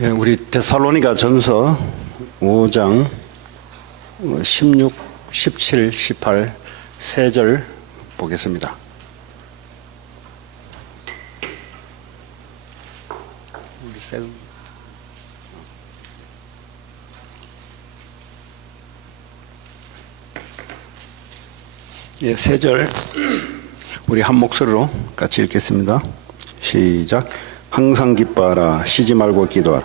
예, 우리 데살로니가 전서 5장 16, 17, 18 세 절 보겠습니다. 예, 세 절 우리 한 목소리로 같이 읽겠습니다. 시작. 항상 기뻐하라. 쉬지 말고 기도하라.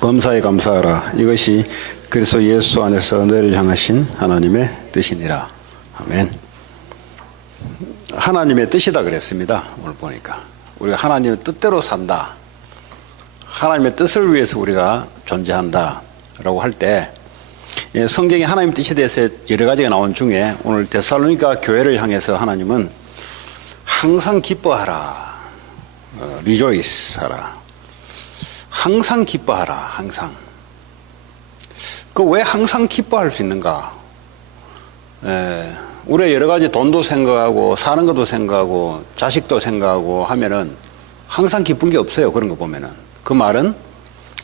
범사에 감사하라. 이것이 그리스도 예수 안에서 너희를 향하신 하나님의 뜻이니라. 아멘. 하나님의 뜻이다 그랬습니다. 오늘 보니까 우리가 하나님의 뜻대로 산다. 하나님의 뜻을 위해서 우리가 존재한다 라고 할 때 성경에 하나님의 뜻에 대해서 여러 가지가 나온 중에 오늘 데살로니가 교회를 향해서 하나님은 항상 기뻐하라. 리조이스 하라. 항상 기뻐하라. 항상. 그 왜 항상 기뻐할 수 있는가? 우리가 여러 가지 돈도 생각하고 사는 것도 생각하고 자식도 생각하고 하면은 항상 기쁜 게 없어요. 그런 거 보면은. 그 말은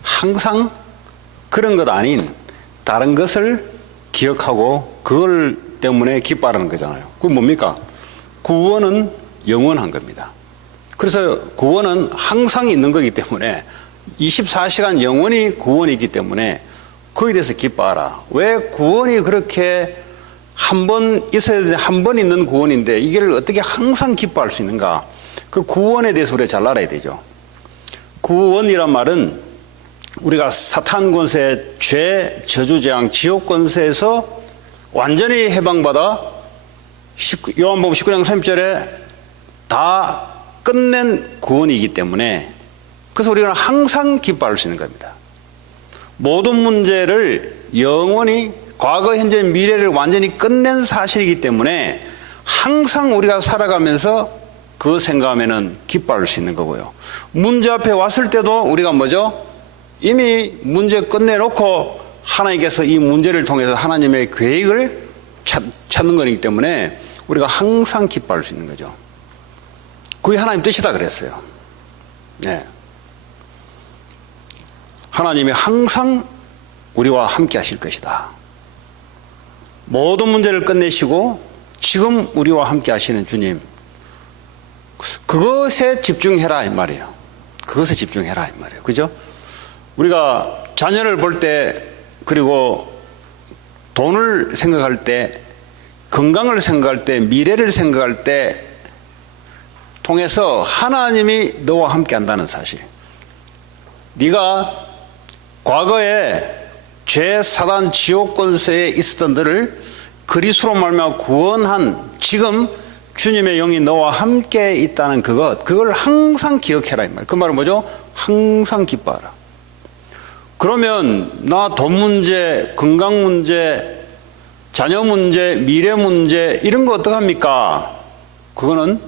항상 그런 것 아닌 다른 것을 기억하고 그걸 때문에 기뻐하라는 거잖아요. 그건 뭡니까? 구원은 영원한 겁니다. 그래서 구원은 항상 있는 거기 때문에 24시간 영원히 구원이기 때문에 거기에 대해서 기뻐하라. 왜 구원이 그렇게 한 번 있어야 되는데 한 번 있는 구원인데 이걸 어떻게 항상 기뻐할 수 있는가? 그 구원에 대해서 우리가 잘 알아야 되죠. 구원이란 말은 우리가 사탄 권세, 죄, 저주, 재앙, 지옥 권세에서 완전히 해방받아 요한복음 19장 3절에 다 끝낸 구원이기 때문에 그래서 우리가 항상 기뻐할 수 있는 겁니다. 모든 문제를 영원히 과거, 현재, 미래를 완전히 끝낸 사실이기 때문에 항상 우리가 살아가면서 그거 생각하면은 기뻐할 수 있는 거고요. 문제 앞에 왔을 때도 우리가 뭐죠? 이미 문제 끝내놓고 하나님께서 이 문제를 통해서 하나님의 계획을 찾는 거기 때문에 우리가 항상 기뻐할 수 있는 거죠. 그게 하나님 뜻이다 그랬어요. 네. 하나님이 항상 우리와 함께 하실 것이다. 모든 문제를 끝내시고 지금 우리와 함께 하시는 주님, 그것에 집중해라 이 말이에요. 그것에 집중해라 이 말이에요. 그죠? 우리가 자녀를 볼 때, 그리고 돈을 생각할 때, 건강을 생각할 때, 미래를 생각할 때 통해서 하나님이 너와 함께 한다는 사실. 네가 과거에 죄, 사단, 지옥 권세에 있었던 너를 그리스도로 말미암아 구원한 지금 주님의 영이 너와 함께 있다는 그걸 항상 기억해라 이 말. 그 말은 뭐죠? 항상 기뻐하라. 그러면 나 돈 문제, 건강 문제, 자녀 문제, 미래 문제 이런 거 어떡합니까? 그거는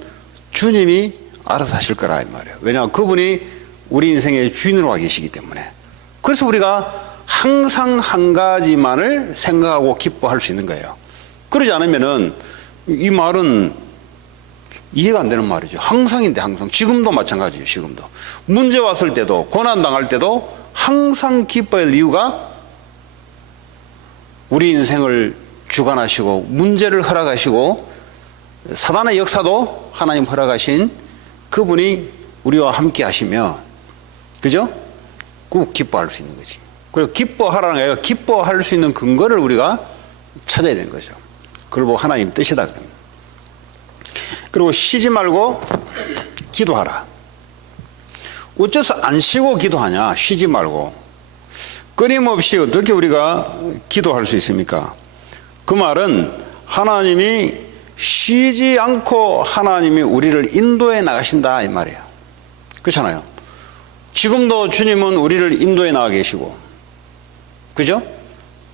주님이 알아서 하실 거라 이 말이에요. 왜냐하면 그분이 우리 인생의 주인으로 와 계시기 때문에. 그래서 우리가 항상 한 가지만을 생각하고 기뻐할 수 있는 거예요. 그러지 않으면은 이 말은 이해가 안 되는 말이죠. 항상인데 항상. 지금도 마찬가지예요. 지금도. 문제 왔을 때도 고난 당할 때도 항상 기뻐할 이유가 우리 인생을 주관하시고 문제를 허락하시고 사단의 역사도 하나님 허락하신 그분이 우리와 함께 하시면, 그죠? 꼭 기뻐할 수 있는 거지. 그리고 기뻐하라는 게 아니라 기뻐할 수 있는 근거를 우리가 찾아야 되는 거죠. 그걸 보고 하나님 뜻이다 그럽니다. 그리고 쉬지 말고 기도하라. 어째서 안 쉬고 기도하냐? 쉬지 말고. 끊임없이 어떻게 우리가 기도할 수 있습니까? 그 말은 하나님이 쉬지 않고 하나님이 우리를 인도해 나가신다 이 말이에요. 그렇잖아요. 지금도 주님은 우리를 인도해 나가 계시고, 그죠?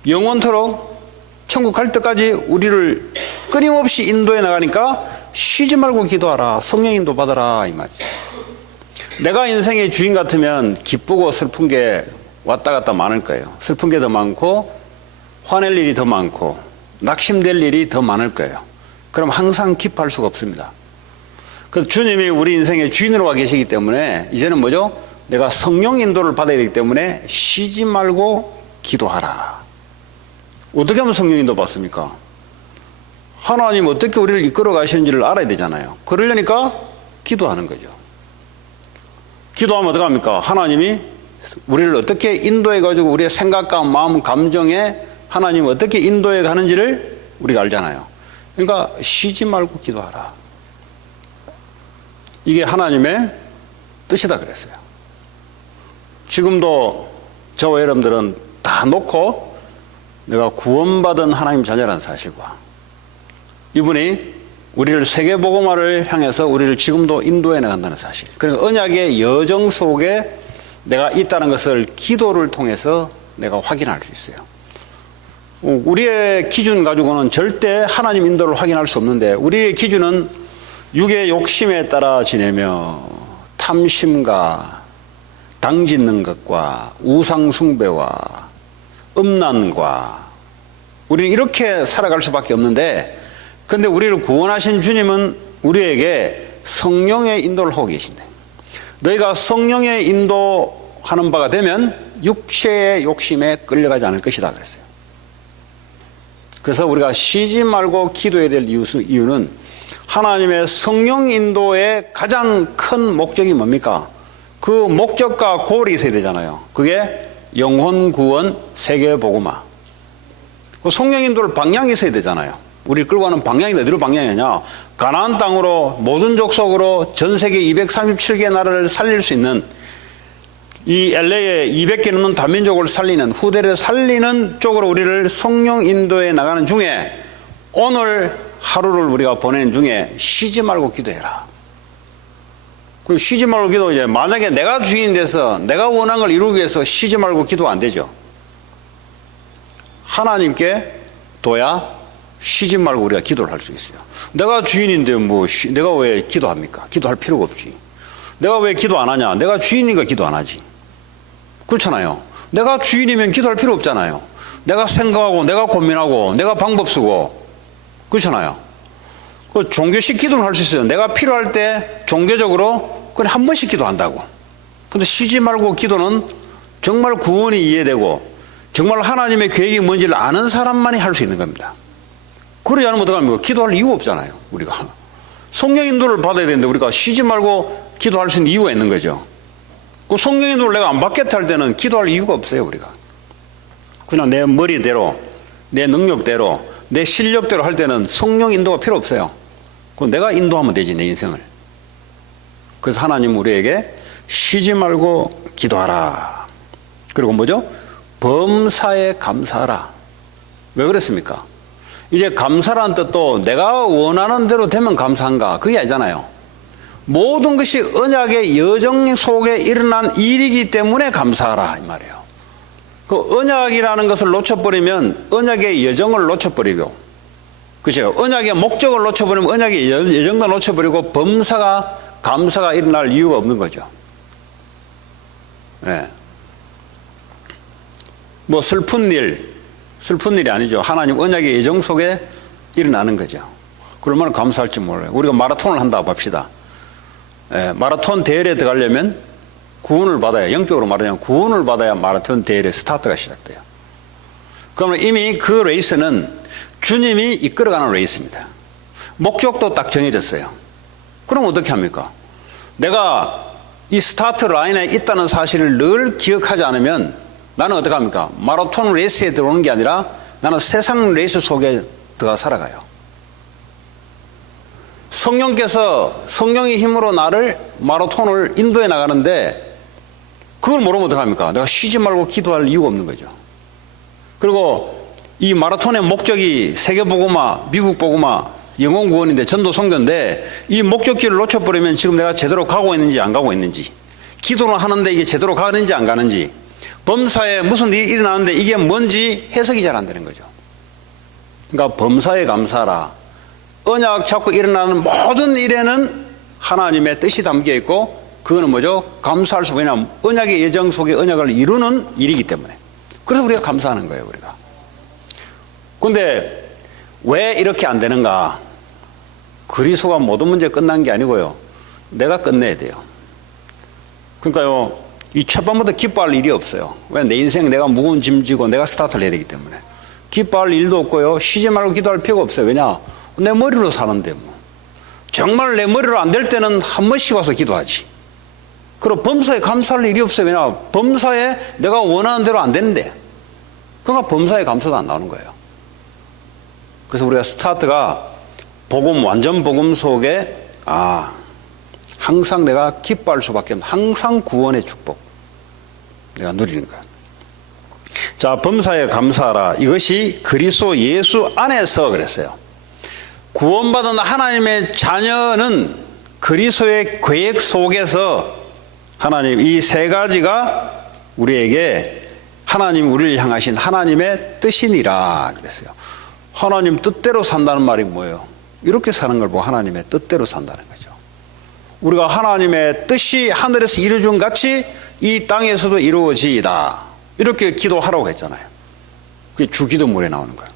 영원토록 천국 갈 때까지 우리를 끊임없이 인도해 나가니까 쉬지 말고 기도하라. 성령 인도 받아라 이 말이죠. 내가 인생의 주인 같으면 기쁘고 슬픈 게 왔다 갔다 많을 거예요. 슬픈 게 더 많고 화낼 일이 더 많고 낙심될 일이 더 많을 거예요. 그럼 항상 기뻐할 수가 없습니다. 그래서 주님이 우리 인생의 주인으로 와 계시기 때문에 이제는 뭐죠? 내가 성령 인도를 받아야 되기 때문에 쉬지 말고 기도하라. 어떻게 하면 성령 인도 받습니까? 하나님 어떻게 우리를 이끌어 가시는지를 알아야 되잖아요. 그러려니까 기도하는 거죠. 기도하면 어떻게 합니까? 하나님이 우리를 어떻게 인도해 가지고 우리의 생각과 마음, 감정에 하나님이 어떻게 인도해 가는지를 우리가 알잖아요. 그러니까 쉬지 말고 기도하라. 이게 하나님의 뜻이다 그랬어요. 지금도 저와 여러분들은 다 놓고 내가 구원받은 하나님 자녀라는 사실과 이분이 우리를 세계복음화를 향해서 우리를 지금도 인도해 나간다는 사실, 그러니까 언약의 여정 속에 내가 있다는 것을 기도를 통해서 내가 확인할 수 있어요. 우리의 기준 가지고는 절대 하나님 인도를 확인할 수 없는데, 우리의 기준은 육의 욕심에 따라 지내며 탐심과 당짓는 것과 우상숭배와 음란과 우리는 이렇게 살아갈 수밖에 없는데, 근데 우리를 구원하신 주님은 우리에게 성령의 인도를 하고 계신데, 너희가 성령의 인도하는 바가 되면 육체의 욕심에 끌려가지 않을 것이다 그랬어요. 그래서 우리가 쉬지 말고 기도해야 될 이유는 하나님의 성령 인도의 가장 큰 목적이 뭡니까? 그 목적과 골이 있어야 되잖아요. 그게 영혼 구원, 세계 복음화. 성령 인도를 방향이 있어야 되잖아요. 우리를 끌고 가는 방향이 어디로 방향이냐? 가나안 땅으로 모든 족속으로 전 세계 237개 나라를 살릴 수 있는, 이 LA에 200개 넘는 다민족을 살리는, 후대를 살리는 쪽으로 우리를 성령 인도에 나가는 중에 오늘 하루를 우리가 보내는 중에 쉬지 말고 기도해라. 그리고 쉬지 말고 기도, 이제 만약에 내가 주인이 돼서 내가 원하는 걸 이루기 위해서 쉬지 말고 기도 안 되죠. 하나님께 둬야 쉬지 말고 우리가 기도를 할 수 있어요. 내가 주인인데 내가 왜 기도합니까? 기도할 필요가 없지. 내가 왜 기도 안 하냐? 내가 주인이니까 기도 안 하지. 그렇잖아요. 내가 주인이면 기도할 필요 없잖아요. 내가 생각하고 내가 고민하고 내가 방법 쓰고, 그렇잖아요. 그 종교식 기도는 할 수 있어요. 내가 필요할 때 종교적으로 그냥 한 번씩 기도한다고. 근데 쉬지 말고 기도는 정말 구원이 이해되고 정말 하나님의 계획이 뭔지를 아는 사람만이 할 수 있는 겁니다. 그러지 않으면 어떡합니까? 기도할 이유가 없잖아요, 우리가. 성령 인도를 받아야 되는데 우리가 쉬지 말고 기도할 수 있는 이유가 있는 거죠. 그 성령 인도를 내가 안 받겠다 할 때는 기도할 이유가 없어요, 우리가. 그냥 내 머리대로, 내 능력대로, 내 실력대로 할 때는 성령 인도가 필요 없어요. 그건 내가 인도하면 되지, 내 인생을. 그래서 하나님 우리에게 쉬지 말고 기도하라. 그리고 뭐죠? 범사에 감사하라. 왜 그랬습니까? 이제 감사라는 뜻도 내가 원하는 대로 되면 감사한가, 그게 아니잖아요. 모든 것이 언약의 여정 속에 일어난 일이기 때문에 감사하라, 이 말이에요. 그 언약이라는 것을 놓쳐버리면 언약의 여정을 놓쳐버리고, 그죠? 언약의 목적을 놓쳐버리면 언약의 여정도 놓쳐버리고 감사가 일어날 이유가 없는 거죠. 네. 뭐 슬픈 일이 아니죠. 하나님 언약의 예정 속에 일어나는 거죠. 그러면 감사할지 몰라요. 우리가 마라톤을 한다고 봅시다. 마라톤 대회에 들어가려면 구원을 받아야, 영적으로 말하자면 구원을 받아야 마라톤 대회의 스타트가 시작돼요. 그러면 이미 그 레이스는 주님이 이끌어가는 레이스입니다. 목적도 딱 정해졌어요. 그럼 어떻게 합니까? 내가 이 스타트 라인에 있다는 사실을 늘 기억하지 않으면 나는 어떻게 합니까? 마라톤 레이스에 들어오는 게 아니라 나는 세상 레이스 속에 들어가 살아가요. 성령께서 성령의 힘으로 나를 마라톤을 인도해 나가는데 그걸 모르면 어떡합니까? 내가 쉬지 말고 기도할 이유가 없는 거죠. 그리고 이 마라톤의 목적이 세계복음화, 미국복음화, 영혼구원인데, 전도 선교인데 이 목적지를 놓쳐버리면 지금 내가 제대로 가고 있는지 안 가고 있는지, 기도를 하는데 이게 제대로 가는지 안 가는지, 범사에 무슨 일이 일어나는데 이게 뭔지 해석이 잘 안 되는 거죠. 그러니까 범사에 감사하라. 언약 잡고 일어나는 모든 일에는 하나님의 뜻이 담겨 있고, 그거는 뭐죠? 감사할 수, 왜냐하면 언약의 예정 속에 언약을 이루는 일이기 때문에. 그래서 우리가 감사하는 거예요, 우리가. 그런데 왜 이렇게 안 되는가? 그리스도가 모든 문제 끝난 게 아니고요, 내가 끝내야 돼요. 그러니까요, 이 첫 번부터 기뻐할 일이 없어요. 왜? 내 인생 내가 무거운 짐 지고 내가 스타트를 해야 되기 때문에. 기뻐할 일도 없고요. 쉬지 말고 기도할 필요가 없어요. 왜냐? 내 머리로 사는데 뭐. 정말 내 머리로 안 될 때는 한 번씩 와서 기도하지. 그리고 범사에 감사할 일이 없어요. 왜냐? 범사에 내가 원하는 대로 안 되는데. 그러니까 범사에 감사도 안 나오는 거예요. 그래서 우리가 스타트가 복음, 완전 복음 속에 항상 내가 기뻐할 수밖에 없는, 항상 구원의 축복 내가 누리는 거야. 자, 범사에 감사하라. 이것이 그리스도 예수 안에서 그랬어요. 구원받은 하나님의 자녀는 그리스도의 계획 속에서 하나님, 이 세 가지가 우리에게 하나님, 우리를 향하신 하나님의 뜻이니라 그랬어요. 하나님 뜻대로 산다는 말이 뭐예요? 이렇게 사는 걸 보고 하나님의 뜻대로 산다는 거죠. 우리가 하나님의 뜻이 하늘에서 이루어진 같이 이 땅에서도 이루어지이다. 이렇게 기도하라고 했잖아요. 그게 주기도문에 나오는 거예요.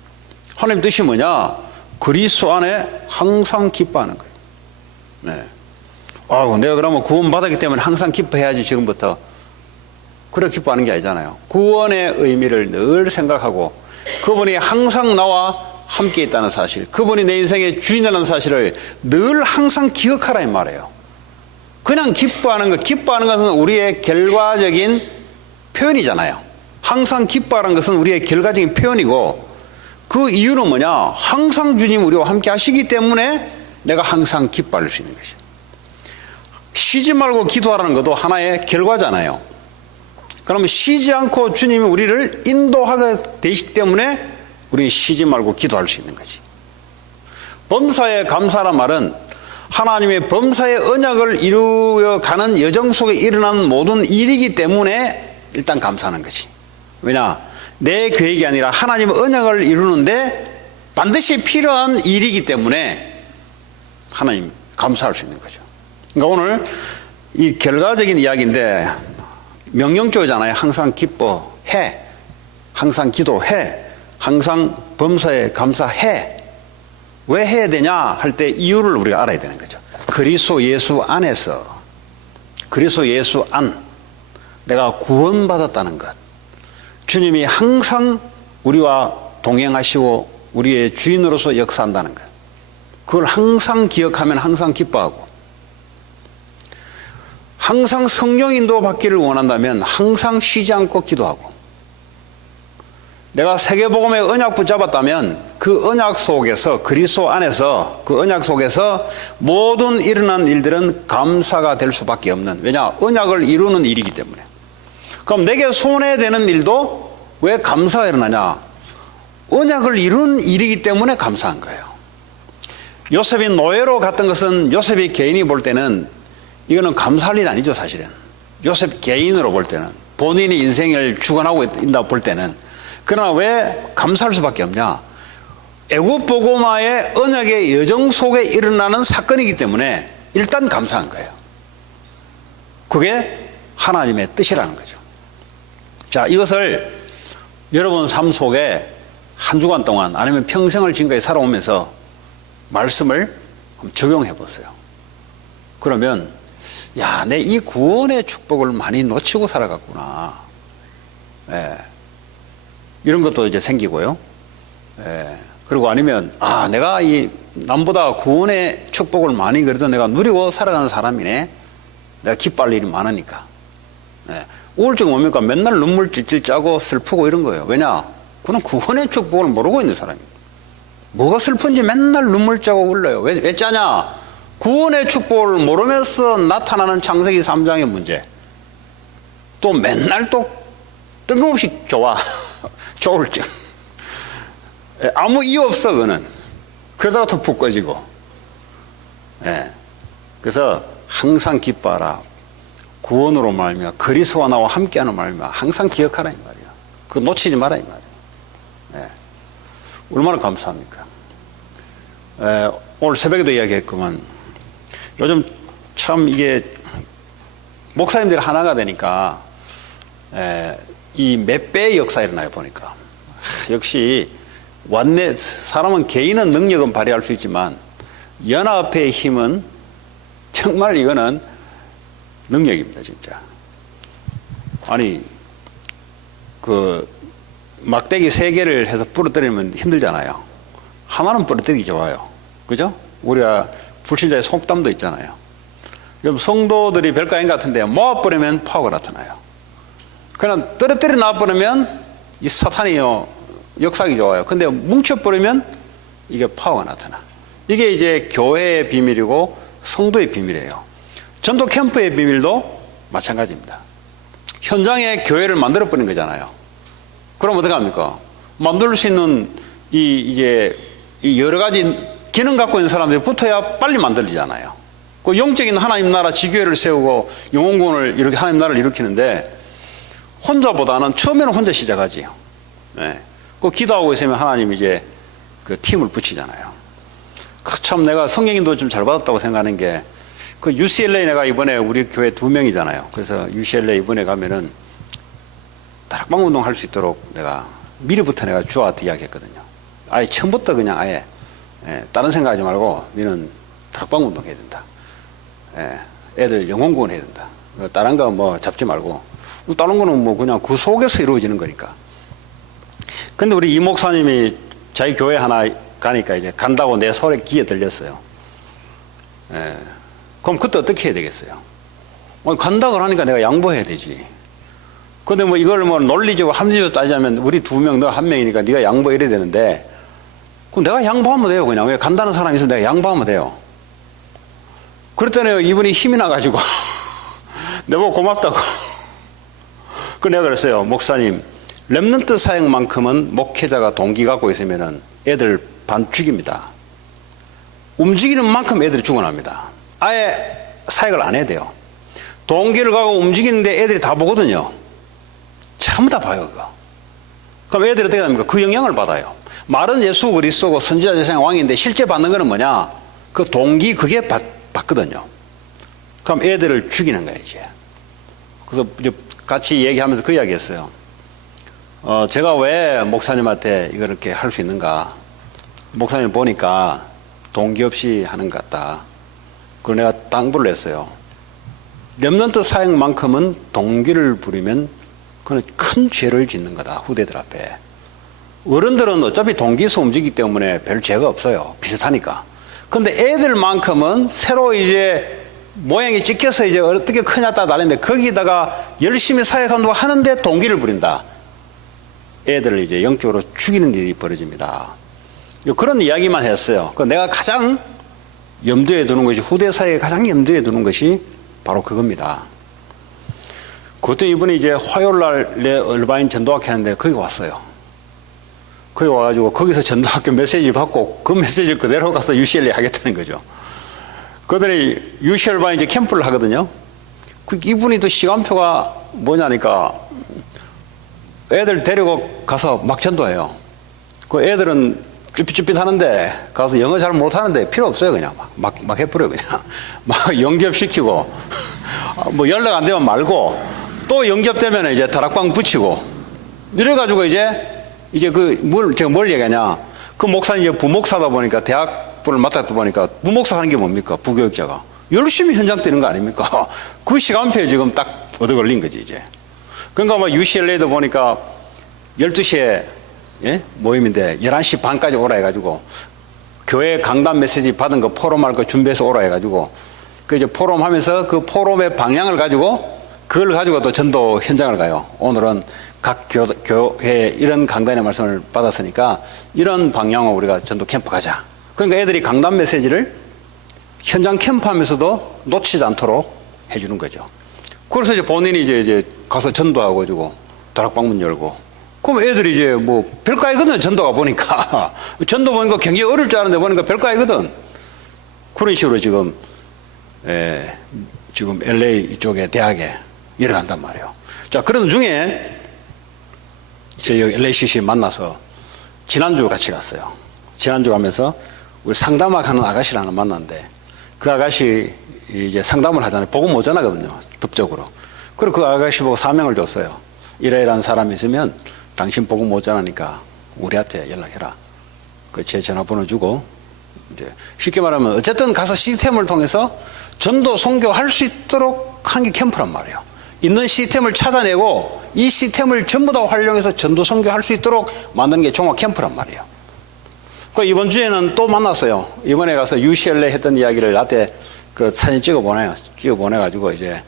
하나님 뜻이 뭐냐? 그리스도 안에 항상 기뻐하는 거예요. 네. 내가 그러면 구원받았기 때문에 항상 기뻐해야지 지금부터. 그렇게 기뻐하는 게 아니잖아요. 구원의 의미를 늘 생각하고 그분이 항상 나와 함께 있다는 사실, 그분이 내 인생의 주인이라는 사실을 늘 항상 기억하라 이 말이에요. 그냥 기뻐하는 것은 우리의 결과적인 표현이잖아요. 항상 기뻐하는 것은 우리의 결과적인 표현이고, 그 이유는 뭐냐? 항상 주님 우리와 함께 하시기 때문에 내가 항상 기뻐할 수 있는 것이에요. 쉬지 말고 기도하라는 것도 하나의 결과잖아요. 그러면 쉬지 않고 주님이 우리를 인도하게 되시기 때문에 우리는 쉬지 말고 기도할 수 있는 거지. 범사에 감사란 말은 하나님의 범사의 언약을 이루어가는 여정 속에 일어난 모든 일이기 때문에 일단 감사하는 거지. 왜냐? 내 계획이 아니라 하나님의 언약을 이루는데 반드시 필요한 일이기 때문에 하나님 감사할 수 있는 거죠. 그러니까 오늘 이 결과적인 이야기인데 명령조잖아요. 항상 기뻐해, 항상 기도해, 항상 범사에 감사해. 왜 해야 되냐 할 때 이유를 우리가 알아야 되는 거죠. 그리스도 예수 안에서, 그리스도 예수 안, 내가 구원받았다는 것, 주님이 항상 우리와 동행하시고 우리의 주인으로서 역사한다는 것, 그걸 항상 기억하면 항상 기뻐하고, 항상 성령 인도 받기를 원한다면 항상 쉬지 않고 기도하고, 내가 세계복음의 언약 붙잡았다면 그 언약 속에서, 그리스도 안에서 그 언약 속에서 모든 일어난 일들은 감사가 될 수밖에 없는, 왜냐? 언약을 이루는 일이기 때문에. 그럼 내게 손해되는 일도 왜 감사가 일어나냐? 언약을 이룬 일이기 때문에 감사한 거예요. 요셉이 노예로 갔던 것은 요셉이 개인이 볼 때는 이거는 감사할 일 아니죠, 사실은. 요셉 개인으로 볼 때는, 본인이 인생을 주관하고 있다 볼 때는. 그러나 왜 감사할 수밖에 없냐? 애굽 보고마의 언약의 여정 속에 일어나는 사건이기 때문에 일단 감사한 거예요. 그게 하나님의 뜻이라는 거죠. 자, 이것을 여러분 삶 속에 한 주간 동안 아니면 평생을 지금까지 살아오면서 말씀을 적용해 보세요. 그러면 야, 내 이 구원의 축복을 많이 놓치고 살아갔구나. 이런 것도 이제 생기고요. 그리고 아니면 내가 이 남보다 구원의 축복을 많이 그래도 내가 누리고 살아가는 사람이네. 내가 기뻐할 일이 많으니까. 우울증 뭡니까? 맨날 눈물 찔찔 짜고 슬프고 이런 거예요. 왜냐? 그는 구원의 축복을 모르고 있는 사람이에요. 뭐가 슬픈지 맨날 눈물 짜고 울어요. 왜 짜냐? 구원의 축복을 모르면서 나타나는 창세기 3장의 문제. 또 맨날 또 뜬금없이 조울증. 아무 이유 없어, 그거는. 그러다가 더 푹 꺼지고. 그래서 항상 기뻐하라. 구원으로 말미암아 그리스도와 나와 함께하는 말미암아 항상 기억하라 이 말이야. 그거 놓치지 마라 이 말이야. 얼마나 감사합니까? 오늘 새벽에도 이야기했구만. 요즘 참 이게 목사님들이 하나가 되니까 이 몇 배의 역사 일어나요 보니까. 역시 사람은 개인은 능력은 발휘할 수 있지만 연합의 힘은 정말 이거는 능력입니다 진짜. 아니, 막대기 3개를 해서 부러뜨리면 힘들잖아요. 하나는 부러뜨리기 좋아요. 그죠? 우리가 불신자의 속담도 있잖아요. 그럼 성도들이 별거 아닌 것 같은데 모아버리면 파워가 나타나요. 그냥 떨어뜨려 놔버리면 이 사탄이요, 역사하기 좋아요. 근데 뭉쳐버리면 이게 파워가 나타나. 이게 이제 교회의 비밀이고 성도의 비밀이에요. 전도 캠프의 비밀도 마찬가지입니다. 현장에 교회를 만들어버린 거잖아요. 그럼 어떡합니까? 만들 수 있는 이제 여러 가지 기능 갖고 있는 사람들이 붙어야 빨리 만들어지잖아요. 그 영적인 하나님 나라 지교회를 세우고 영혼군을 이렇게 하나님 나라를 일으키는데 혼자보다는 처음에는 혼자 시작하지요. 네. 그 기도하고 있으면 하나님 이제 그 팀을 붙이잖아요. 참 내가 성경인도 좀 잘 받았다고 생각하는 게 그 UCLA 내가 이번에 우리 교회 2명이잖아요. 그래서 UCLA 이번에 가면은 다락방 운동 할 수 있도록 내가 미리부터 내가 주아한테 이야기했거든요. 아예 처음부터 그냥 아예 다른 생각하지 말고 너는 다락방 운동 해야 된다. 애들 영혼구원 해야 된다. 다른 거 뭐 잡지 말고 다른 거는 뭐 그냥 그 속에서 이루어지는 거니까. 근데 우리 이 목사님이 자기 교회 하나 가니까 이제 간다고 내 손에 귀에 들렸어요. 그럼 그때 어떻게 해야 되겠어요? 간다고 하니까 내가 양보해야 되지. 근데 뭐 이걸 뭐 논리적으로 합리적으로 따지자면 우리 2명 너 1명이니까 네가 양보 이래야 되는데 그럼 내가 양보하면 돼요. 그냥 왜 간다는 사람이 있으면 내가 양보하면 돼요. 그랬더니 이분이 힘이 나가지고 내보고 고맙다고. 그 내가 그랬어요. 목사님 렘넌트 사역만큼은 목회자가 동기 갖고 있으면은 애들 반 죽입니다. 움직이는 만큼 애들이 죽어납니다. 아예 사역을 안 해야 돼요. 동기를 가고 움직이는데 애들이 다 보거든요. 전부 다 봐요, 그거. 그럼 애들이 어떻게 됩니까? 그 영향을 받아요. 말은 예수 그리스도고 선지자 제사장 왕인데 실제 받는 거는 뭐냐? 그 동기 그게 받거든요. 그럼 애들을 죽이는 거예요, 이제. 그래서 같이 얘기하면서 그 이야기 했어요. 제가 왜 목사님한테 이걸 이렇게 할 수 있는가? 목사님 보니까 동기 없이 하는 것 같다. 그걸 내가 당부를 했어요. 렘넌트 사역만큼은 동기를 부리면 그건 큰 죄를 짓는 거다. 후대들 앞에. 어른들은 어차피 동기에서 움직이기 때문에 별 죄가 없어요. 비슷하니까. 근데 애들만큼은 새로 이제 모양이 찍혀서 이제 어떻게 크냐 따라 다른데 거기다가 열심히 사역한다고 하는데 동기를 부린다. 애들을 이제 영적으로 죽이는 일이 벌어집니다. 그런 이야기만 했어요. 내가 가장 염두에 두는 것이 후대 사회에 가장 염두에 두는 것이 바로 그겁니다. 그것도 이번에 이제 화요일날 내 얼바인 전도학회 하는데 거기 왔어요. 거기 와가지고 거기서 전도학교 메시지 받고 그 메시지를 그대로 가서 UCLA 하겠다는 거죠. 그들이 UCLA 이제 캠프를 하거든요. 이분이 또 시간표가 뭐냐니까 애들 데리고 가서 막 전도해요. 그 애들은 쭈삣쭈삣 하는데 가서 영어 잘 못하는데 필요 없어요. 그냥 막 해버려요. 그냥 막 영접시키고 뭐 연락 안 되면 말고 또 영접되면 이제 다락방 붙이고 이래가지고 이제 제가 뭘 얘기하냐. 그 목사님 이제 부목사다 보니까 대학부를 맡았다 보니까 부목사 하는 게 뭡니까? 부교육자가 열심히 현장 뛰는 거 아닙니까? 그 시간표에 지금 딱 얻어 걸린 거지 이제. 그러니까 뭐 UCLA도 보니까 12시에 모임인데 11시 반까지 오라 해가지고 교회 강단 메시지 받은 거 포럼할 거 준비해서 오라 해가지고 그 이제 포럼 하면서 그 포럼의 방향을 가지고 그걸 가지고 또 전도 현장을 가요. 오늘은 각 교회에 이런 강단의 말씀을 받았으니까 이런 방향으로 우리가 전도 캠프 가자. 그러니까 애들이 강단 메시지를 현장 캠프 하면서도 놓치지 않도록 해주는 거죠. 그래서 이제 본인이 이제 가서 전도하고 가지고 다락방문 열고 그럼 애들이 이제 뭐 별거이거든. 전도가 보니까 전도 보니까 굉장히 어릴 줄 알았는데 보니까 별거이거든. 그런 식으로 지금 LA 이쪽에 대학에 일어난단 말이에요. 자, 그런 중에 저희 LACC 만나서 지난주 같이 갔어요. 지난주 가면서 우리 상담학 하는 아가씨를 하나 만났는데 그 아가씨 이제 상담을 하잖아요. 복음 모자라거든요. 법적으로. 그리고 그 아가씨 보고 사명을 줬어요. 이러이러한 사람이 있으면 당신 복음 모자라니까 우리한테 연락해라. 그 제 전화번호 주고 이제 쉽게 말하면 어쨌든 가서 시스템을 통해서 전도 선교할 수 있도록 한 게 캠프란 말이에요. 있는 시스템을 찾아내고 이 시스템을 전부 다 활용해서 전도 선교할 수 있도록 만드는 게 종합 캠프란 말이에요. 그 이번 주에는 또 만났어요. 이번에 가서 UCLA 했던 이야기를 나한테 그 사진 찍어 보내가지고 이제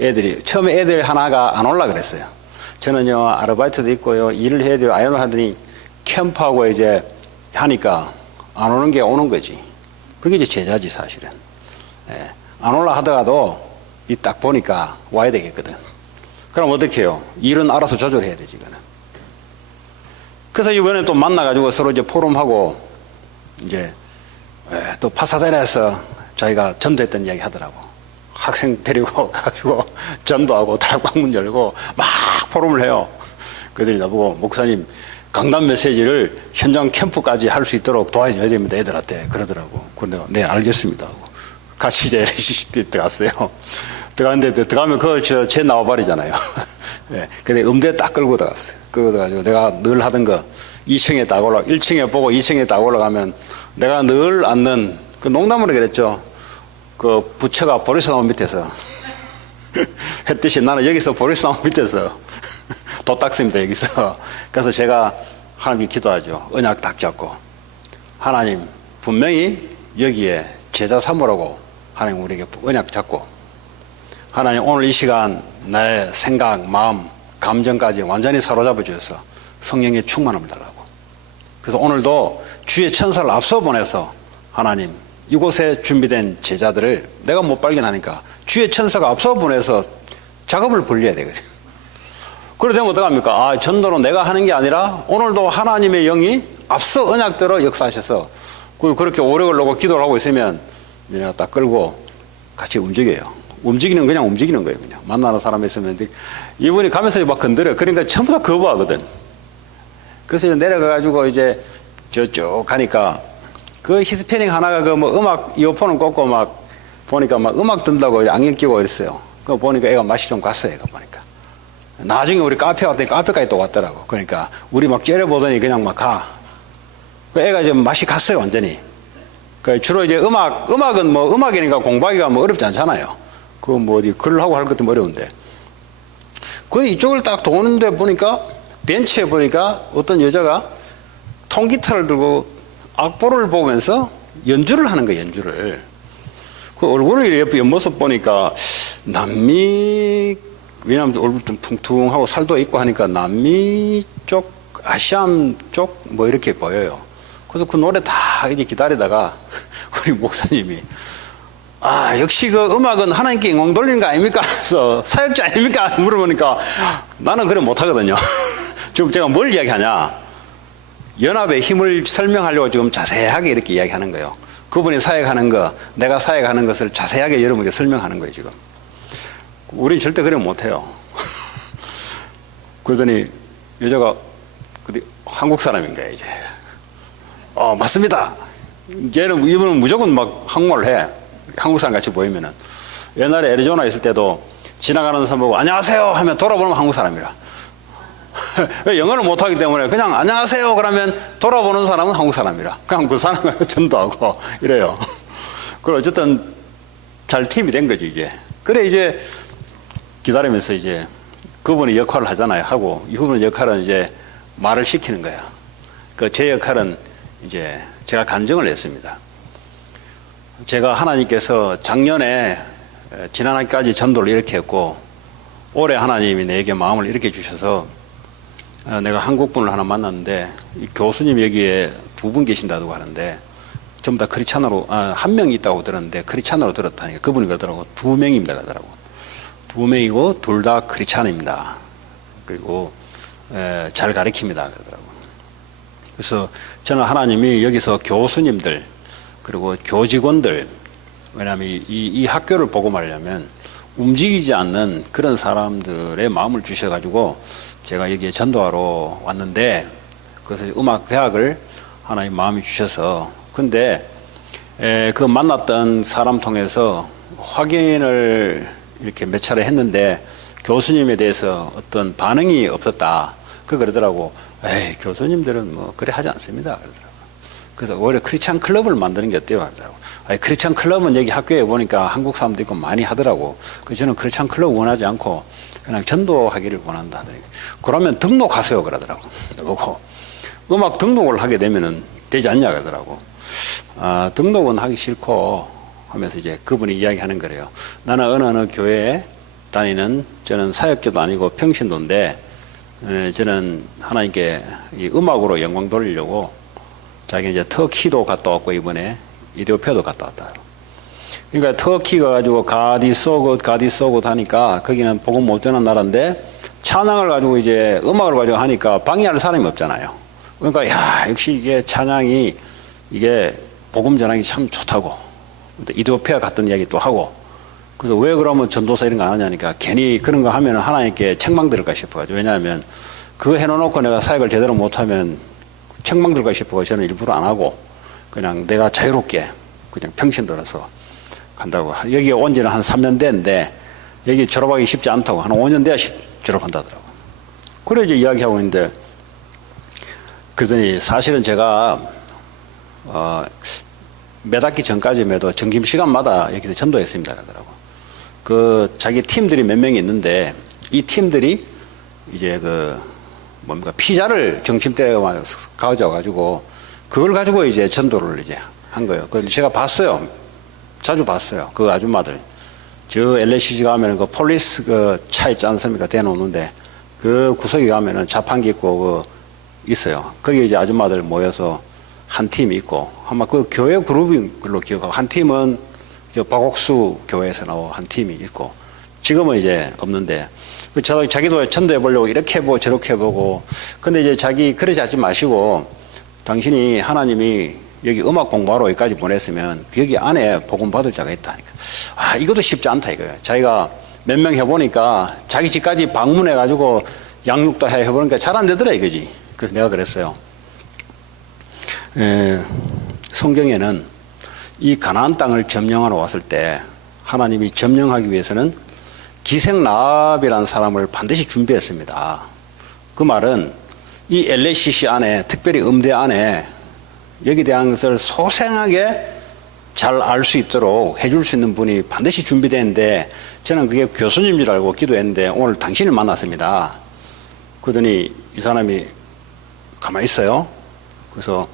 애들이 처음에 애들 하나가 안 올라 그랬어요. 저는요 아르바이트도 있고요 일을 해야 돼요. 아이언을 하더니 캠프하고 이제 하니까 안 오는 게 오는 거지. 그게 이제 제자지 사실은. 예. 안 올라 하다가도 이 딱 보니까 와야 되겠거든. 그럼 어떻게 해요? 일은 알아서 조절해야 되지 이거는. 그래서 이번에 또 만나가지고 서로 이제 포럼하고 이제 또 파사데나에서 자기가 전도했던 이야기 하더라고. 학생 데리고 가지고 전도하고 다락방문 열고 막 포럼을 해요. 그들이 나보고 목사님 강단 메시지를 현장 캠프까지 할 수 있도록 도와줘야 됩니다 애들한테 그러더라고. 그래서 내가 네 알겠습니다 하고 같이 이제 LCCT 들어갔어요. 들어갔는데 들어가면 그거 쟤 나와버리잖아요. 네, 근데 음대 딱 끌고 들어갔어요. 끌고 들어가지고 내가 늘 하던 거 2층에 딱 올라 1층에 보고 2층에 딱 올라가면 내가 늘 앉는 그 농담으로 그랬죠. 그 부처가 보리스나무 밑에서 했듯이 나는 여기서 보리스나무 밑에서 도딱습니다 여기서. 그래서 제가 하나님께 기도하죠. 언약 딱 잡고 하나님 분명히 여기에 제자 삼으라고 하나님 우리에게 언약 잡고 하나님 오늘 이 시간 나의 생각, 마음, 감정까지 완전히 사로잡아 주셔서 성령의 충만함을 달라고. 그래서 오늘도 주의 천사를 앞서 보내서 하나님 이곳에 준비된 제자들을 내가 못 발견하니까 주의 천사가 앞서 보내서 작업을 벌려야 되거든. 그래 되면 어떡합니까? 아, 전도는 내가 하는 게 아니라 오늘도 하나님의 영이 앞서 언약대로 역사하셔서 그렇게 오력을 놓고 기도를 하고 있으면 내가 딱 끌고 같이 움직여요. 움직이는 그냥 움직이는 거예요. 그냥 만나는 사람이 있으면 이분이 가면서 막 건드려. 그러니까 전부 다 거부하거든. 그래서 이제 내려가가지고 이제 저쪽 가니까 그 히스패닉 하나가 그 뭐 음악 이어폰을 꽂고 막 보니까 막 음악 듣는다고 안경 끼고 이랬어요. 그거 보니까 애가 맛이 좀 갔어요. 애가 보니까. 나중에 우리 카페 왔더니 카페까지 또 왔더라고. 그러니까 우리 막 째려보더니 그냥 막 가. 그 애가 이제 맛이 갔어요. 완전히. 그 주로 이제 음악은 뭐 음악이니까 공부하기가 뭐 어렵지 않잖아요. 그 뭐 어디 글을 하고 할 것도 어려운데. 그 이쪽을 딱 도는데 보니까 벤치에 보니까 어떤 여자가 통기타를 들고 악보를 보면서 연주를 하는 거예요. 연주를. 그 얼굴을 옆모습 보니까 남미, 왜냐하면 얼굴 좀 퉁퉁하고 살도 있고 하니까 남미 쪽, 아시안 쪽 뭐 이렇게 보여요. 그래서 그 노래 다 이제 기다리다가 우리 목사님이 아, 역시 그 음악은 하나님께 영광 돌리는 거 아닙니까? 그래서 사역자 아닙니까? 물어보니까 나는 그래 못하거든요. 지금 제가 뭘 이야기하냐? 연합의 힘을 설명하려고 지금 자세하게 이렇게 이야기하는 거예요. 그분이 사역하는 거, 내가 사역하는 것을 자세하게 여러분에게 설명하는 거예요, 지금. 우린 절대 그래 못해요. 그러더니 여자가 한국 사람인가, 이제. 맞습니다. 이분은 무조건 막 한국말을 해. 한국 사람 같이 보이면은. 옛날에 애리조나 있을 때도 지나가는 사람 보고 안녕하세요 하면 돌아보면 한국 사람이라. 왜 영어를 못하기 때문에 그냥 안녕하세요 그러면 돌아보는 사람은 한국 사람이라. 그냥 그 사람과 전도하고 이래요. 그리고 어쨌든 잘 팀이 된 거지 이제. 그래 이제 기다리면서 이제 그분이 역할을 하잖아요. 하고 이분의 역할은 이제 말을 시키는 거야. 그 제 역할은 이제 제가 간증을 했습니다. 제가 하나님께서 작년에 지난해까지 전도를 이렇게 했고 올해 하나님이 내게 마음을 이렇게 주셔서 내가 한국 분을 하나 만났는데 이 교수님 여기에 2분 계신다고 하는데 전부 다 크리스찬으로 한 명이 있다고 들었는데 크리스찬으로 들었다니까 그분이 그러더라고 2명입니다 그러더라고. 2명이고 둘 다 크리스찬입니다. 그리고 잘 가르칩니다 그러더라고. 그래서 저는 하나님이 여기서 교수님들 그리고 교직원들 왜냐하면 이 학교를 보고 말하려면 움직이지 않는 그런 사람들의 마음을 주셔가지고 제가 여기에 전도하러 왔는데 그래서 음악 대학을 하나님 마음이 주셔서 근데 그 만났던 사람 통해서 확인을 이렇게 몇 차례 했는데 교수님에 대해서 어떤 반응이 없었다. 그러더라고. 에이 교수님들은 뭐 그래 하지 않습니다. 그러더라고. 그래서 오히려 크리스찬 클럽을 만드는 게 어때요? 하더라고. 아니, 크리스찬 클럽은 여기 학교에 보니까 한국 사람도 있고 많이 하더라고. 그래서 저는 크리스찬 클럽 원하지 않고 그냥 전도하기를 원한다 하더라고요. 그러면 등록하세요 그러더라고. 보고 음악 등록을 하게 되면은 되지 않냐 그러더라고. 아, 등록은 하기 싫고 하면서 이제 그분이 이야기하는 거래요. 나는 어느 교회에 다니는 저는 사역자도 아니고 평신도인데 저는 하나님께 이 음악으로 영광 돌리려고 자기 이제 터키도 갔다 왔고 이번에 이디오피아도 갔다 왔다. 그러니까 터키 가가지고 가디소굿 하니까 거기는 복음 못 전하는 나라인데 찬양을 가지고 이제 음악을 가지고 하니까 방해할 사람이 없잖아요. 그러니까 야 역시 이게 찬양이 이게 복음 전하기 참 좋다고. 이디오피아 갔던 이야기 또 하고. 그래서 왜 그러면 전도사 이런 거 안 하냐니까 괜히 그런 거 하면 하나님께 책망 들을까 싶어가지고. 왜냐하면 그거 해놓고 내가 사역을 제대로 못하면 책망 들을까 싶어서 저는 일부러 안 하고 그냥 내가 자유롭게 그냥 평신도라서 간다고. 여기 온 지는 한 3년 됐는데 여기 졸업하기 쉽지 않다고. 한 5년 돼야 졸업한다더라고. 그래 이제 이야기하고 있는데 그러더니 사실은 제가 몇 학기 전까지만 해도 점심시간마다 여기서 전도했습니다 그러더라고. 그 자기 팀들이 몇 명이 있는데 이 팀들이 이제 그 뭡니까 피자를 점심때 가져와가지고 그걸 가지고 이제 전도를 이제 한 거예요. 그걸 제가 봤어요. 자주 봤어요. 그 아줌마들. 저 LACC 가면은 그 폴리스 그 차 있지 않습니까? 대놓는데 그 구석에 가면은 자판기 있고 그 있어요. 거기 이제 아줌마들 모여서 한 팀이 있고 아마 그 교회 그룹인 걸로 기억하고 한 팀은 저 박옥수 교회에서 나온 한 팀이 있고 지금은 이제 없는데 자기도 전도해 보려고 이렇게 해보고 저렇게 해보고 근데 이제 자기 그러지 하지 마시고 당신이 하나님이 여기 음악 공부하러 여기까지 보냈으면 여기 안에 복음 받을 자가 있다니까. 아 이것도 쉽지 않다 이거예요. 자기가 몇 명 해보니까 자기 집까지 방문해가지고 양육도 해보니까 잘 안 되더라 이거지. 그래서 내가 그랬어요. 성경에는 이 가나안 땅을 점령하러 왔을 때 하나님이 점령하기 위해서는 기생라합이라는 사람을 반드시 준비했습니다. 그 말은 이 LACC 안에 특별히 음대 안에 여기에 대한 것을 소생하게 잘 알 수 있도록 해줄 수 있는 분이 반드시 준비되는데 저는 그게 교수님인 줄 알고 기도했는데 오늘 당신을 만났습니다. 그러더니 이 사람이 가만히 있어요. 그래서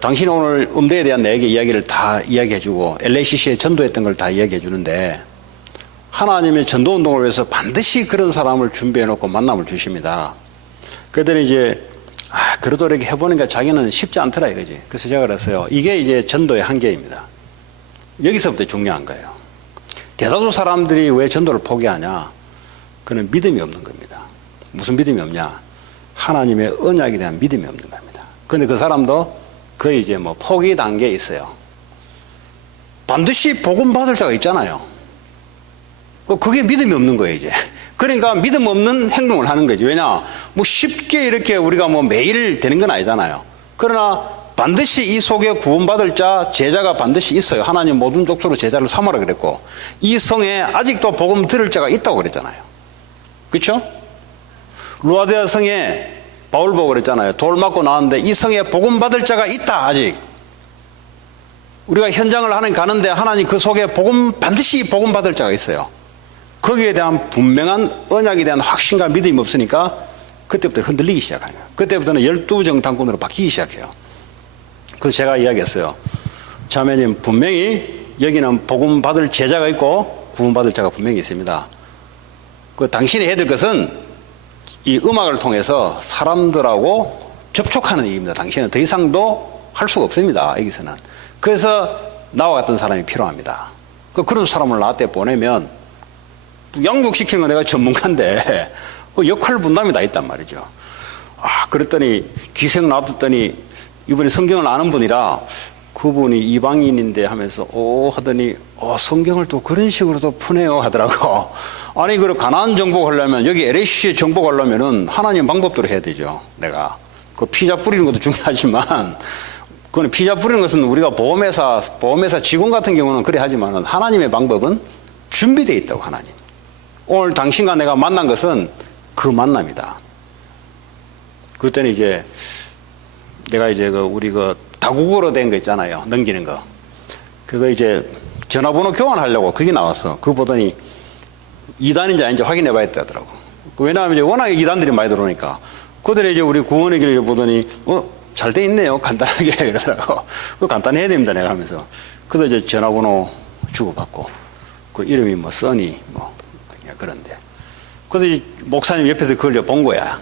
당신이 오늘 음대에 대한 내게 이야기를 다 이야기해주고 LACC에 전도했던 걸 다 이야기해주는데 하나님의 전도운동을 위해서 반드시 그런 사람을 준비해놓고 만남을 주십니다. 그랬더니 이제 그래도 이렇게 해보니까 자기는 쉽지 않더라 이거지. 그래서 제가 그랬어요. 이게 이제 전도의 한계입니다. 여기서부터 중요한 거예요. 대다수 사람들이 왜 전도를 포기하냐? 그는 믿음이 없는 겁니다. 무슨 믿음이 없냐? 하나님의 언약에 대한 믿음이 없는 겁니다. 그런데 그 사람도 거의 이제 뭐 포기 단계에 있어요. 반드시 복음 받을 자가 있잖아요. 그게 믿음이 없는 거예요, 이제. 그러니까 믿음 없는 행동을 하는 거지. 왜냐? 뭐 쉽게 이렇게 우리가 뭐 매일 되는 건 아니잖아요. 그러나 반드시 이 속에 구원받을 자, 제자가 반드시 있어요. 하나님 모든 족속으로 제자를 삼으라 그랬고, 이 성에 아직도 복음 들을 자가 있다고 그랬잖아요. 그렇죠? 루아데아 성에 바울 보고 그랬잖아요. 돌 맞고 나왔는데 이 성에 복음 받을 자가 있다, 아직. 우리가 현장을 하나님 가는데 하나님 그 속에 반드시 복음 받을 자가 있어요. 거기에 대한 분명한 언약에 대한 확신과 믿음이 없으니까 그때부터 흔들리기 시작해요. 그때부터는 12정탐꾼으로 바뀌기 시작해요. 그래서 제가 이야기했어요. 자매님, 분명히 여기는 복음 받을 제자가 있고 구원 받을 자가 분명히 있습니다. 그 당신이 해야 될 것은 이 음악을 통해서 사람들하고 접촉하는 일입니다. 당신은 더 이상도 할 수가 없습니다. 여기서는. 그래서 나와 같은 사람이 필요합니다. 그런 사람을 나한테 보내면 양육시키는 건 내가 전문가인데 역할 분담이 다 있단 말이죠. 그랬더니 기생 놔뒀더니 이번에 성경을 아는 분이라 그분이 이방인인데 하면서 하더니 성경을 또 그런 식으로도 푸네요 하더라고. 아니 그리고 가나안 정복하려면 여기 LACC에 정복하려면은 하나님 방법대로 해야 되죠. 내가 그 피자 뿌리는 것도 중요하지만 그건 피자 뿌리는 것은 우리가 보험회사 직원 같은 경우는 그래 하지만 하나님의 방법은 준비되어 있다고. 하나님 오늘 당신과 내가 만난 것은 그 만남이다. 그랬더니 이제 내가 이제 우리 다국어로 된 거 있잖아요. 넘기는 거. 그거 이제 전화번호 교환하려고 그게 나왔어. 그거 보더니 2단인지 아닌지 확인해 봐야 되더라고. 왜냐하면 이제 워낙에 2단들이 많이 들어오니까. 그들이 이제 우리 구원의 길을 보더니, 잘 돼 있네요. 간단하게 이러더라고. 그거 간단히 해야 됩니다. 내가 하면서. 그래서 이제 전화번호 주고받고, 그 이름이 뭐, 써니, 뭐, 그냥 그런데. 그래서 이 목사님 옆에서 그걸 본 거야.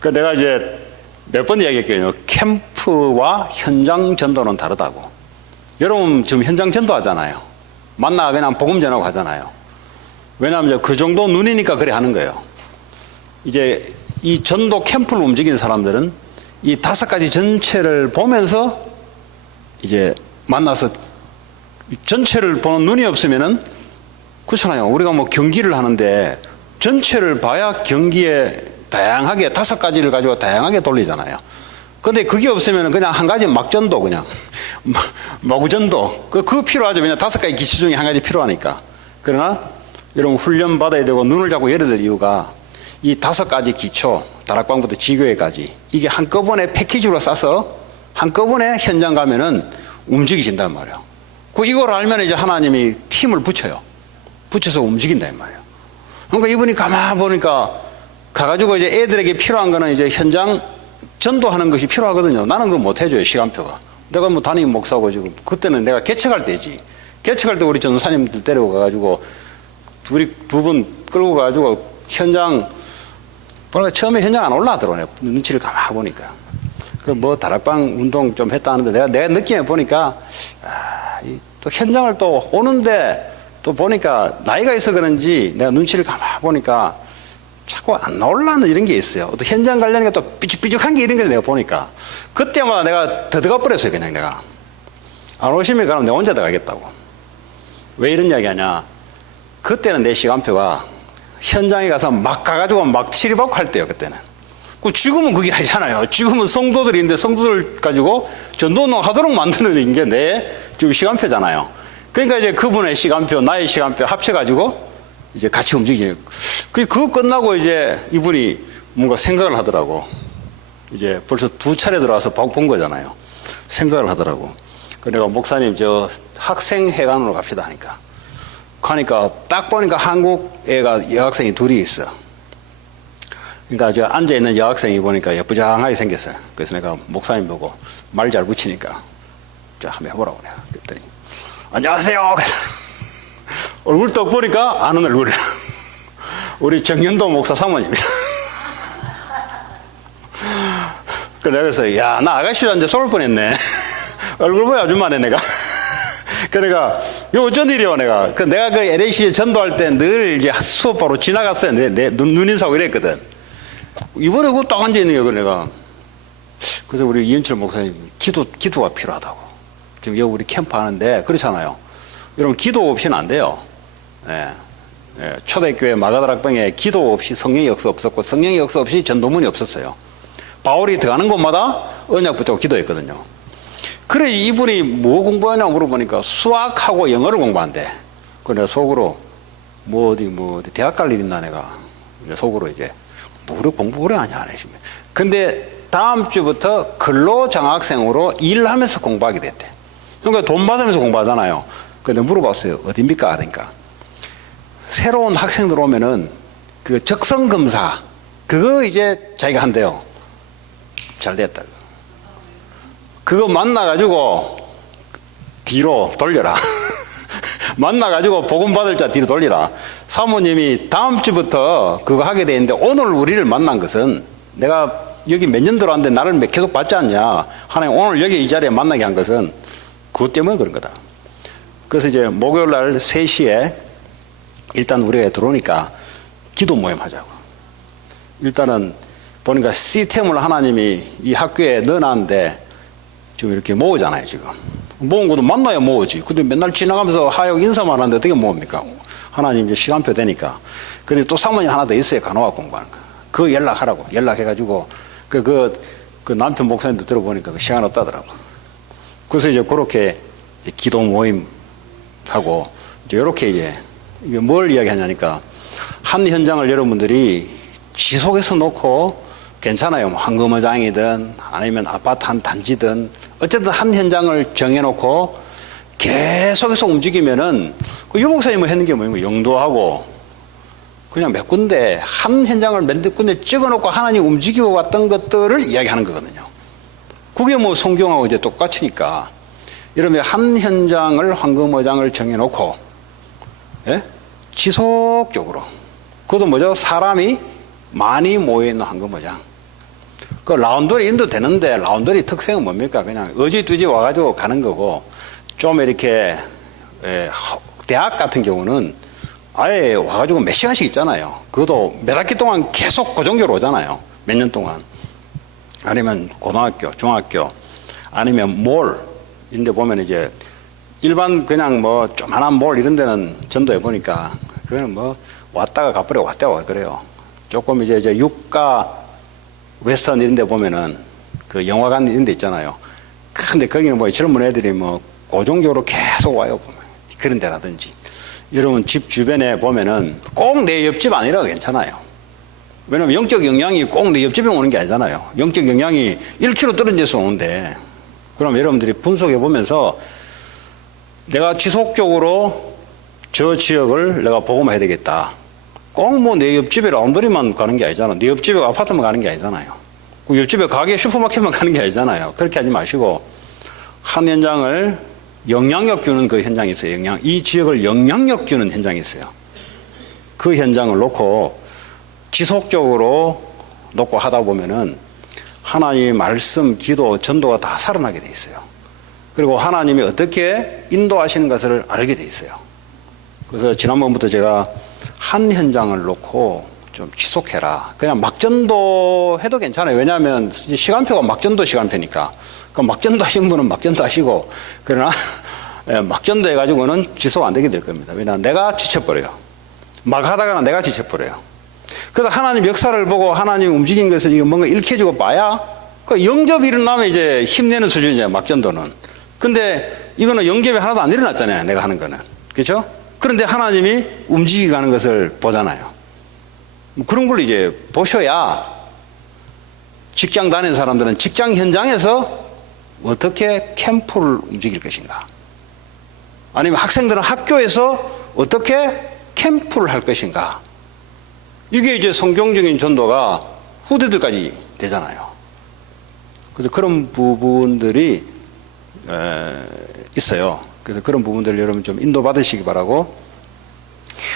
그 내가 이제 몇 번 이야기했거든요. 캠프와 현장 전도는 다르다고. 여러분 지금 현장 전도하잖아요. 만나 그냥 복음 전하고 하잖아요. 왜냐하면 이제 그 정도 눈이니까 그래 하는 거예요. 이제 이 전도 캠프를 움직이는 사람들은 이 5가지 전체를 보면서 이제 만나서 전체를 보는 눈이 없으면은 그렇잖아요. 우리가 뭐 경기를 하는데 전체를 봐야 경기에 다양하게 5가지를 가지고 다양하게 돌리잖아요. 근데 그게 없으면 그냥 한 가지 막전도 그냥 마구전도 그거 필요하죠. 왜냐 5가지 기초 중에 한 가지 필요하니까. 그러나 여러분 훈련 받아야 되고 눈을 자꾸 열어야 될 이유가 이 5가지 기초 다락방부터 지교회까지 이게 한꺼번에 패키지로 싸서 한꺼번에 현장 가면은 움직이신단 말이에요. 이걸 알면 이제 하나님이 팀을 붙여서 움직인다 이 말이에요. 그러니까 이분이 가만 보니까 가가지고 이제 애들에게 필요한 거는 이제 현장 전도하는 것이 필요하거든요. 나는 그거 못 해줘요, 시간표가. 내가 뭐 담임 목사고 지금, 그때는 내가 개척할 때지. 개척할 때 우리 전도사님들 데리고 가가지고, 두 분 끌고 가가지고 현장, 보니까 처음에 현장 안 올라가더라고요. 눈치를 가만 보니까. 그 뭐 다락방 운동 좀 했다 하는데 내가 느낌에 보니까, 또 현장을 또 오는데 또 보니까 나이가 있어 그런지 내가 눈치를 가만 보니까 자꾸 안 올라오는 이런 게 있어요. 또 현장 관련이 또 삐죽삐죽한 게 이런 게 내가 보니까 그때마다 내가 더듬어 버렸어요. 그냥 내가 안 오시면 그럼 내가 혼자 들어가겠다고. 왜 이런 이야기 하냐, 그때는 내 시간표가 현장에 가서 막 가가지고 막 치료받고 할 때요. 그때는. 지금은 그게 아니잖아요. 지금은 성도들인데 성도들 가지고 전도운동 하도록 만드는 게 내 지금 시간표잖아요. 그러니까 이제 그분의 시간표, 나의 시간표 합쳐가지고 이제 같이 움직이는. 그거 끝나고 이제 이분이 뭔가 생각을 하더라고. 이제 벌써 2차례 들어와서 본 거잖아요. 생각을 하더라고. 그래가 목사님 저 학생회관으로 갑시다 하니까. 가니까 딱 보니까 한국 애가 여학생이 둘이 있어. 그러니까 저 앉아있는 여학생이 보니까 예쁘장하게 생겼어요. 그래서 내가 목사님 보고 말 잘 붙이니까 자, 한번 해보라고 그래. 그랬더니 안녕하세요. 얼굴 딱 보니까 아는 얼굴이야. 우리 정연도 목사 사모님이야. 그래서 야, 나 아가씨한테 쏠 뻔했네. 얼굴 보여 아줌마네 내가. 그러니까 이거 어쩐 일이야 내가. 내가 그 LAC에 전도할 때 늘 이제 수업 바로 지나갔어요. 내 눈인사고 이랬거든. 이번에 그거 딱 앉아 있는 거야 내가. 그래서 우리 이은철 목사님 기도가 필요하다고. 지금 여기 우리 캠프 하는데 그렇잖아요. 여러분 기도 없이는 안 돼요. 예. 예. 초대교회 마가다락방에 기도 없이 성령의 역사 없었고 성령의 역사 없이 전도문이 없었어요. 바울이 들어가는 곳마다 언약 붙잡고 기도했거든요. 그래 이분이 뭐 공부하냐고 물어보니까 수학하고 영어를 공부한대. 그래 속으로 뭐 어디 대학 갈 일 있나 내가 속으로 이제 뭐를 공부 오래 하냐 안 하시면. 근데 다음 주부터 근로장학생으로 일하면서 공부하게 됐대. 그러니까 돈 받으면서 공부하잖아요. 근데 물어봤어요. 어딥니까? 하니까 새로운 학생들 오면은 그 적성검사 그거 이제 자기가 한대요. 잘 됐다. 그거 만나가지고 뒤로 돌려라. 만나가지고 복음 받을 자 뒤로 돌리라. 사모님이 다음 주부터 그거 하게 돼 있는데 오늘 우리를 만난 것은 내가 여기 몇 년 들어왔는데 나를 계속 받지 않냐. 하나님 오늘 여기 이 자리에 만나게 한 것은 그것 때문에 그런 거다. 그래서 이제 목요일 날 3시에 일단 우리가 들어오니까 기도 모임 하자고. 일단은 보니까 시스템을 하나님이 이 학교에 넣어놨는데 지금 이렇게 모으잖아요, 지금. 모은 것도 만나야 모으지. 근데 맨날 지나가면서 하역 인사만 하는데 어떻게 모읍니까? 하나님 이제 시간표 되니까. 근데 또 사모님 하나 더 있어요, 간호학 공부하는 거. 그거 연락하라고. 연락해가지고, 그 남편 목사님도 들어보니까 그 시간 없다더라고. 그래서 이제 그렇게 이제 기도 모임 하고, 이제 이렇게 이제, 이게 뭘 이야기 하냐니까, 한 현장을 여러분들이 지속해서 놓고 괜찮아요. 뭐 황금어장이든 아니면 아파트 한 단지든 어쨌든 한 현장을 정해놓고 계속해서 움직이면은 그 유목사님이 했는 게 뭐냐면 영도하고 그냥 몇 군데 한 현장을 몇 군데 찍어놓고 하나님 움직이고 왔던 것들을 이야기하는 거거든요. 그게 뭐 성경하고 이제 똑같으니까 여러분 한 현장을 황금어장을 정해놓고 예? 지속적으로 그것도 뭐죠? 사람이 많이 모여있는 황금어장. 그 라운드리 인도 되는데 라운드리 특성은 뭡니까? 그냥 어지뚜지 와가지고 가는 거고 좀 이렇게 대학 같은 경우는 아예 와가지고 몇 시간씩 있잖아요. 그것도 몇 학기 동안 계속 고정적으로 오잖아요. 몇 년 동안. 아니면 고등학교, 중학교, 아니면 몰 이런 데 보면 이제 일반 그냥 뭐 조만한 몰 이런 데는 전도해 보니까 그거는 뭐 왔다가 가버려 왔다가 와 그래요. 조금 이제 유가 웨스턴 이런 데 보면은 그 영화관 이런 데 있잖아요. 근데 거기는 뭐 젊은 애들이 뭐 고정적으로 계속 와요. 보면. 그런 데라든지. 여러분 집 주변에 보면은 꼭 내 옆집 아니라도 괜찮아요. 왜냐면 영적 영향이 꼭 내 옆집에 오는 게 아니잖아요. 영적 영향이 1km 떨어져서 오는데 그럼 여러분들이 분석해 보면서 내가 지속적으로 저 지역을 내가 보고만 해야 되겠다. 꼭 뭐 내 옆집에 라운드리만 가는 게 아니잖아. 내 옆집에 아파트만 가는 게 아니잖아요. 그 옆집에 가게 슈퍼마켓만 가는 게 아니잖아요. 그렇게 하지 마시고 한 현장을 영향력 주는 그 현장이 있어요. 이 지역을 영향력 주는 현장이 있어요. 그 현장을 놓고 지속적으로 놓고 하다 보면은 하나님의 말씀, 기도, 전도가 다 살아나게 돼 있어요. 그리고 하나님이 어떻게 인도하시는 것을 알게 돼 있어요. 그래서 지난번부터 제가 한 현장을 놓고 좀 지속해라. 그냥 막전도 해도 괜찮아요. 왜냐하면 시간표가 막전도 시간표니까. 그럼 막전도 하신 분은 막전도 하시고, 그러나 막전도 해가지고는 지속 안 되게 될 겁니다. 왜냐하면 내가 지쳐버려요. 막 하다가는 내가 지쳐버려요. 그래서 하나님 역사를 보고 하나님 움직인 것을 이거 뭔가 읽혀지고 봐야 그 영접이 일어나면 이제 힘내는 수준이잖아요. 막전도는. 근데 이거는 영접이 하나도 안 일어났잖아요. 내가 하는 거는. 그렇죠? 그런데 하나님이 움직이고 가는 것을 보잖아요. 그런 걸 이제 보셔야 직장 다니는 사람들은 직장 현장에서 어떻게 캠프를 움직일 것인가. 아니면 학생들은 학교에서 어떻게 캠프를 할 것인가. 이게 이제 성경적인 전도가 후대들까지 되잖아요. 그래서 그런 부분들이 있어요. 그래서 그런 부분들 여러분 좀 인도받으시기 바라고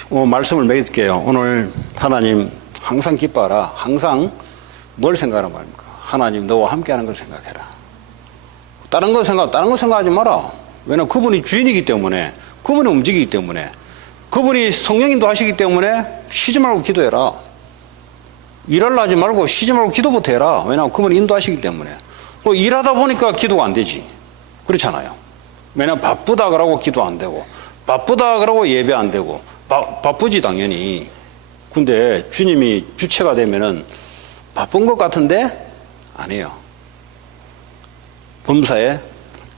말씀을 맺을게요. 오늘 하나님 항상 기뻐하라. 항상 뭘 생각하란 말입니까? 하나님 너와 함께하는 걸 생각해라. 다른 거 생각하지 마라. 왜냐하면 그분이 주인이기 때문에, 그분이 움직이기 때문에, 그분이 성령님도 하시기 때문에 쉬지 말고 기도해라. 일하려 하지 말고 쉬지 말고 기도부터 해라. 왜냐하면 그분이 인도하시기 때문에. 일하다 보니까 기도가 안 되지. 그렇잖아요. 왜냐하면 바쁘다 그러고 기도 안 되고, 바쁘다 그러고 예배 안 되고, 바쁘지 당연히. 근데 주님이 주체가 되면은 바쁜 것 같은데 아니에요. 범사에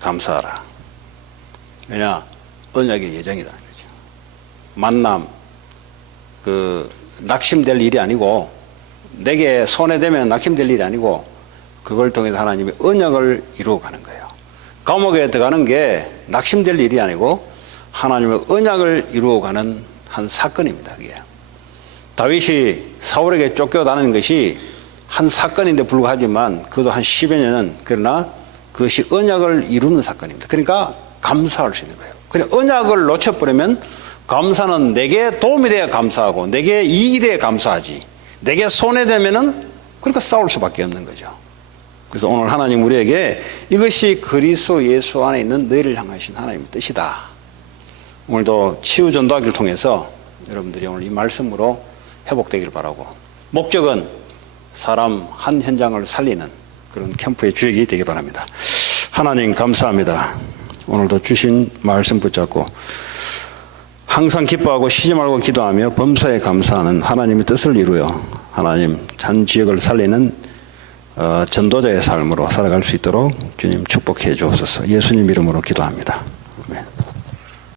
감사하라. 왜냐? 언약의 예정이다. 만남, 낙심될 일이 아니고, 내게 손해되면 낙심될 일이 아니고, 그걸 통해서 하나님이 언약을 이루어가는 거예요. 감옥에 들어가는 게 낙심될 일이 아니고, 하나님의 언약을 이루어가는 한 사건입니다, 그게. 다윗이 사울에게 쫓겨다니는 것이 한 사건인데 불구하지만, 그것도 한 10여 년은, 그러나 그것이 언약을 이루는 사건입니다. 그러니까 감사할 수 있는 거예요. 그냥 언약을 놓쳐버리면, 감사는 내게 도움이 돼야 감사하고 내게 이익이 돼야 감사하지. 내게 손해되면은 그러니까 싸울 수밖에 없는 거죠. 그래서 오늘 하나님 우리에게 이것이 그리스도 예수 안에 있는 너희를 향하신 하나님의 뜻이다. 오늘도 치유 전도하기를 통해서 여러분들이 오늘 이 말씀으로 회복되기를 바라고, 목적은 사람 한 현장을 살리는 그런 캠프의 주역이 되기 바랍니다. 하나님 감사합니다. 오늘도 주신 말씀 붙잡고 항상 기뻐하고 쉬지 말고 기도하며 범사에 감사하는 하나님의 뜻을 이루어 하나님 한 지역을 살리는 전도자의 삶으로 살아갈 수 있도록 주님 축복해 주옵소서. 예수님 이름으로 기도합니다.